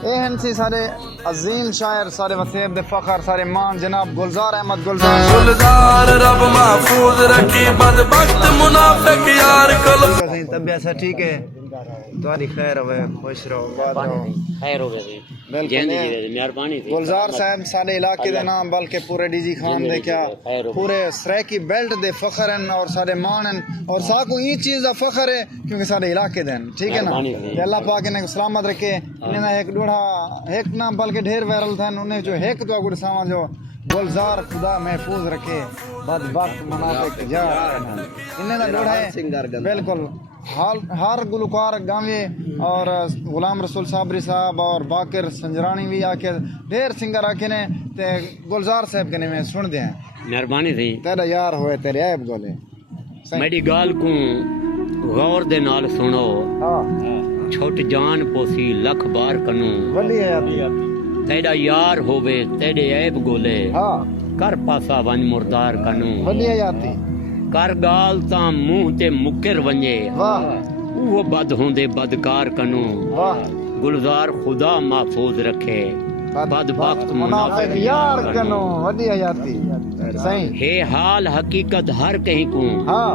ये हैं सी सारे अजीम शायर सारे वसीब दे फखर सारे मान जनाब गुलजार अहमद गुलजार रब महफूज रखी बदबख्त मुनाफिक यार कल तबीयत सा ठीक है तुम्हारी खैर हो खुश रहो बात रहो खैर हो गई बिल्कुल मेहरबानी थी गुलजार साहब सारे इलाके दे नाम बल्कि पूरे डीजी खान दे क्या पूरे सराइकी बेल्ट दे फखर हैं और सारे मान हैं और साको ये चीज दा फखर है क्योंकि सारे इलाके दे ठीक है ना ते अल्लाह पाक ने सलामत रखे इन्हें एक डूढ़ा एक ना बल्कि ढेर वायरल था उन्हें जो एक तो गुड़ सामा जो गुलजार खुदा महफूज रखे बदबख्त मुनाफिक यार इन्हें दा डूढ़ा है बिल्कुल हर गुलकार गावे और गुलाम रसूल साबरी साहब और बाकिर संजरानी भी आके ढेर सिंगर आके ने ते गुलजार साहब के ने में सुन दे मेहरबानी थी तेरा यार होए तेरे ऐब गोले मेरी गाल को गौर दे नाल सुनो हां छोट जान पोसी लख बार कनु वली है तेरा यार होवे तेरे ऐब गोले हां कर पासा वन मुर्दार कनु वली आती कर गाल ता मुंह ते मुकर वने वाह वो बद होंदे बदकार कनु वाह गुलजार खुदा महफूज रखे बदबख्त मुनाफिक यार कनो वली आती सही हे हाल हकीकत हर कहीं को हां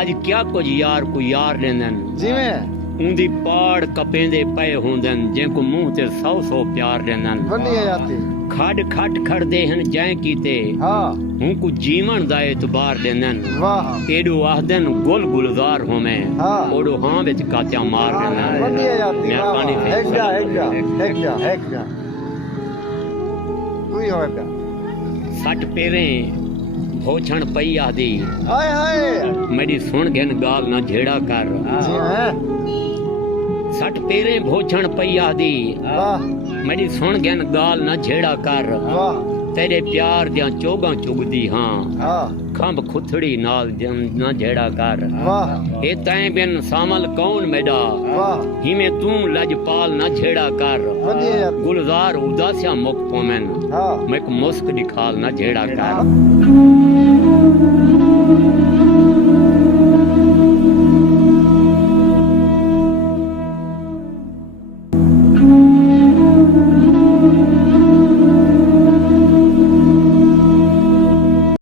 आज क्या कुछ यार को यार लेंदन जिवें उंदी पाड़ कपेंदे पए होंदन जेको मुंह ते 100 प्यार लेंदन वली आती खड़ खट खड़दे हन जै कीते हां हूं को जीवन दा एतबार देंदन वाह एडो आखदन गुल गुलजार होवे हां ओडो हां विच काचा मार देंदन वली आती मेहरबानी एक जा कोई होएगा सट पेरे भोछण पई आदी हाय हाय मेरी सुन गन गाल ना झेड़ा कर जी है सट पेरे भोछण पई आदी वाह मेरी सुन गन गाल ना झेड़ा कर वाह तेरे प्यार दियां चोगां चुगदी हां हां खंभ खुथड़ी नाल ना झेड़ा कर वाह ए तैं बिन सामल कौन मेडा वाह हिमे तू लजपाल ना झेड़ा कर वली आती गुलजार उदासिया मुक पोमन हां मैं मुस्क दिखाल ना झेड़ा कर